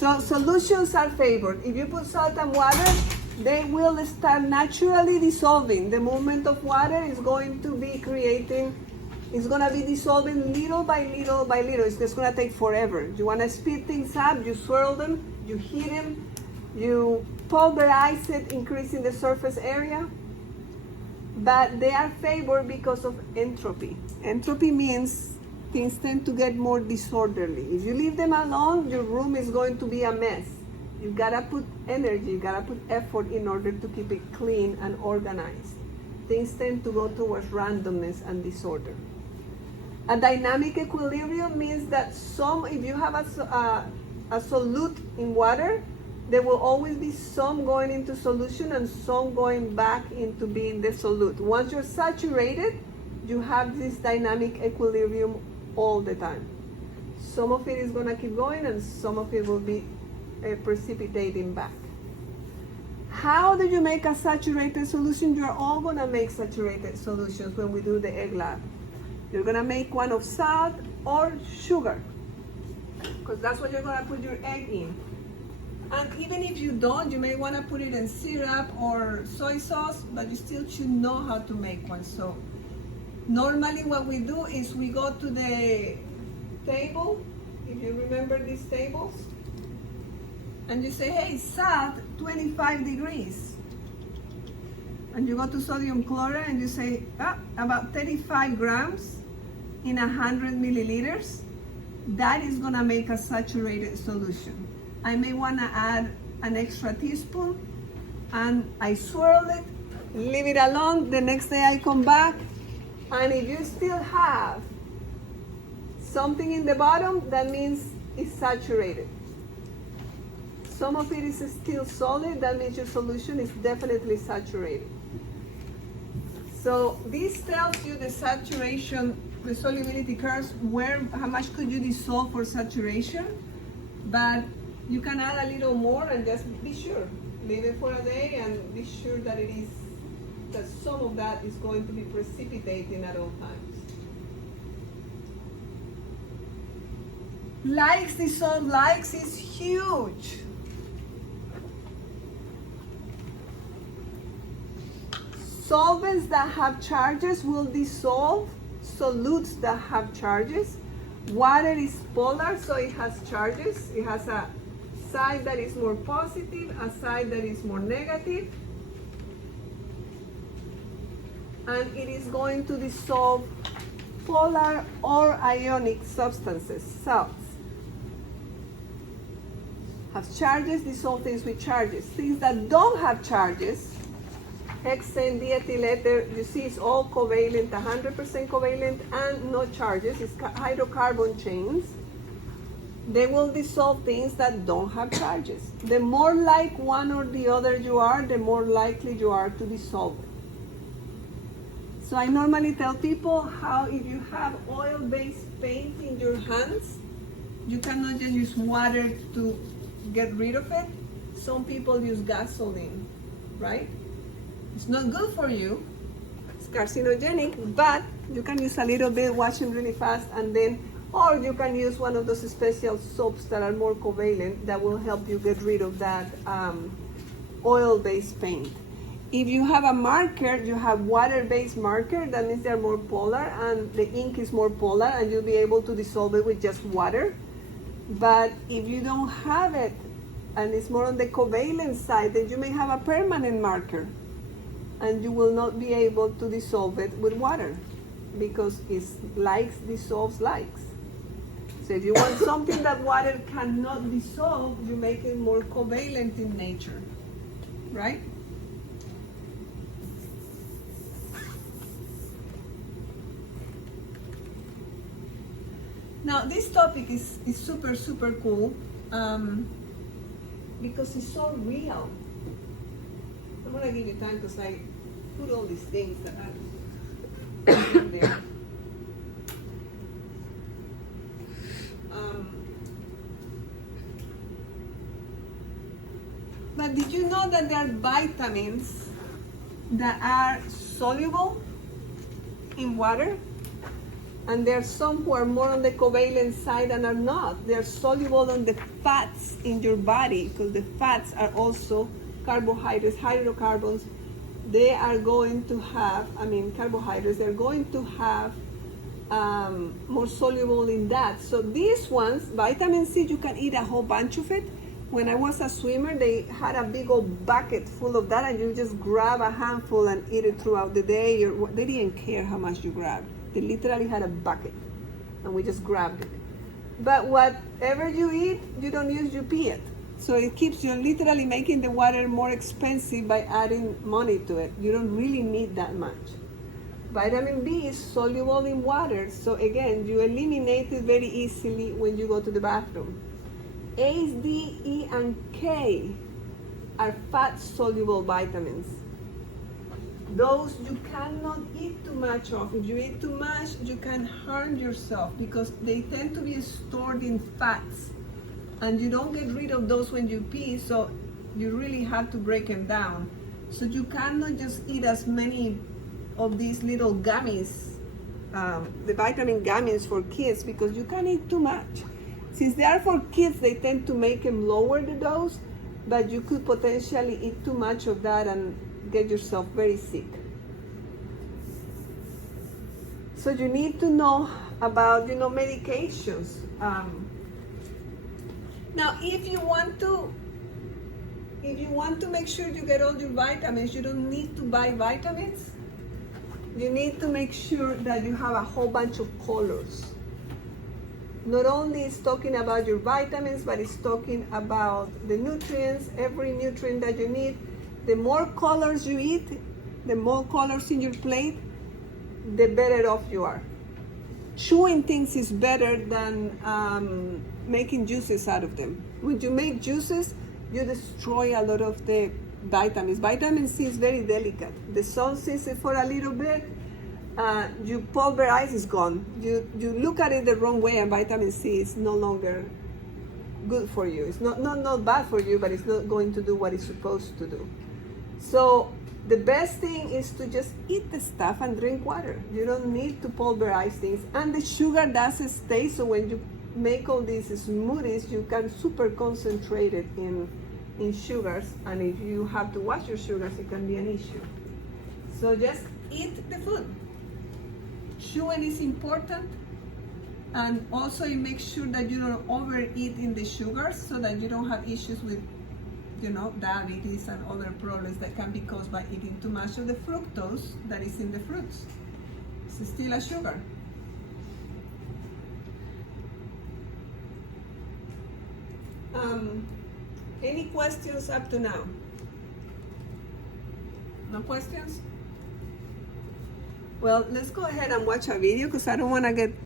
So solutions are favored. If you put salt and water, they will start naturally dissolving. The movement of water is going to be creating, it's going to be dissolving little by little by little. It's just going to take forever. You want to speed things up, you swirl them, you heat them, you pulverize it, increasing the surface area. But they are favored because of entropy. Entropy means things tend to get more disorderly. If you leave them alone, your room is going to be a mess. You gotta put energy, you gotta put effort in order to keep it clean and organized. Things tend to go towards randomness and disorder. A dynamic equilibrium means that if you have a solute in water, there will always be some going into solution and some going back into being the solute. Once you're saturated, you have this dynamic equilibrium all the time. Some of it is going to keep going and some of it will be precipitating back. How do you make a saturated solution? You're all going to make saturated solutions when we do the egg lab. You're going to make one of salt or sugar, because that's what you're going to put your egg in. And even if you don't, you may want to put it in syrup or soy sauce, but you still should know how to make one. So normally what we do is we go to the table, if you remember these tables, and you say, hey, salt, 25 degrees. And you go to sodium chloride and you say, about 35 grams in 100 milliliters. That is gonna make a saturated solution. I may wanna add an extra teaspoon, and I swirl it, leave it alone. The next day I come back, and if you still have something in the bottom, that means it's saturated. Some of it is still solid, that means your solution is definitely saturated. So this tells you the saturation, the solubility curves, how much could you dissolve for saturation, but you can add a little more and just be sure. Leave it for a day and be sure that that some of that is going to be precipitating at all times. Likes dissolve likes is huge. Solvents that have charges will dissolve solutes that have charges. Water is polar, so it has charges. It has a side that is more positive, a side that is more negative. And it is going to dissolve polar or ionic substances, salts. Have charges, dissolve things with charges. Things that don't have charges, hexane, diethyl ether, you see it's all covalent, 100% covalent, and no charges. It's hydrocarbon chains. They will dissolve things that don't have charges. The more like one or the other you are, the more likely you are to dissolve it. So I normally tell people how if you have oil-based paint in your hands, you cannot just use water to get rid of it. Some people use gasoline, right? It's not good for you. It's carcinogenic, but you can use a little bit, wash them really fast, and then, or you can use one of those special soaps that are more covalent that will help you get rid of that oil-based paint. If you have a marker, you have water-based marker, that means they're more polar and the ink is more polar and you'll be able to dissolve it with just water. But if you don't have it and it's more on the covalent side, then you may have a permanent marker and you will not be able to dissolve it with water because it's likes dissolves likes. So if you want something that water cannot dissolve, you make it more covalent in nature, right? Now this topic is super, super cool because it's so real. I'm gonna give you time because I put all these things that are in there. But did you know that there are vitamins that are soluble in water? And there are some who are more on the covalent side and are not. They're soluble on the fats in your body, because the fats are also carbohydrates, hydrocarbons. They are going to have, carbohydrates, they're going to have more soluble in that. So these ones, vitamin C, you can eat a whole bunch of it. When I was a swimmer, they had a big old bucket full of that, and you just grab a handful and eat it throughout the day. They didn't care how much you grabbed. They literally had a bucket, and we just grabbed it. But whatever you eat, you don't use, you pee it. So it keeps you literally making the water more expensive by adding money to it. You don't really need that much. Vitamin B is soluble in water, so again, you eliminate it very easily when you go to the bathroom. A, D, E, and K are fat-soluble vitamins. Those you cannot eat too much of. If you eat too much, you can harm yourself because they tend to be stored in fats. And you don't get rid of those when you pee, so you really have to break them down. So you cannot just eat as many of these little gummies, the vitamin gummies for kids, because you can't eat too much. Since they are for kids, they tend to make them lower the dose, but you could potentially eat too much of that and get yourself very sick. So you need to know about, medications. Now, if you want to make sure you get all your vitamins, you don't need to buy vitamins. You need to make sure that you have a whole bunch of colors. Not only is talking about your vitamins, but it's talking about the nutrients, every nutrient that you need. The more colors you eat, the more colors in your plate, the better off you are. Chewing things is better than making juices out of them. When you make juices, you destroy a lot of the vitamins. Vitamin C is very delicate. The sun sees it for a little bit, you pulverize, it's gone. You look at it the wrong way, and vitamin C is no longer good for you. It's not bad for you, but it's not going to do what it's supposed to do. So the best thing is to just eat the stuff and drink water. You don't need to pulverize things. And the sugar doesn't stay, so when you make all these smoothies, you can super concentrate it in sugars. And if you have to watch your sugars, it can be an issue. So just eat the food. Chewing is important. And also you make sure that you don't overeat in the sugars so that you don't have issues with diabetes and other problems that can be caused by eating too much of the fructose that is in the fruits. It's still a sugar. Any questions up to now? No questions? Well, let's go ahead and watch a video because I don't want to get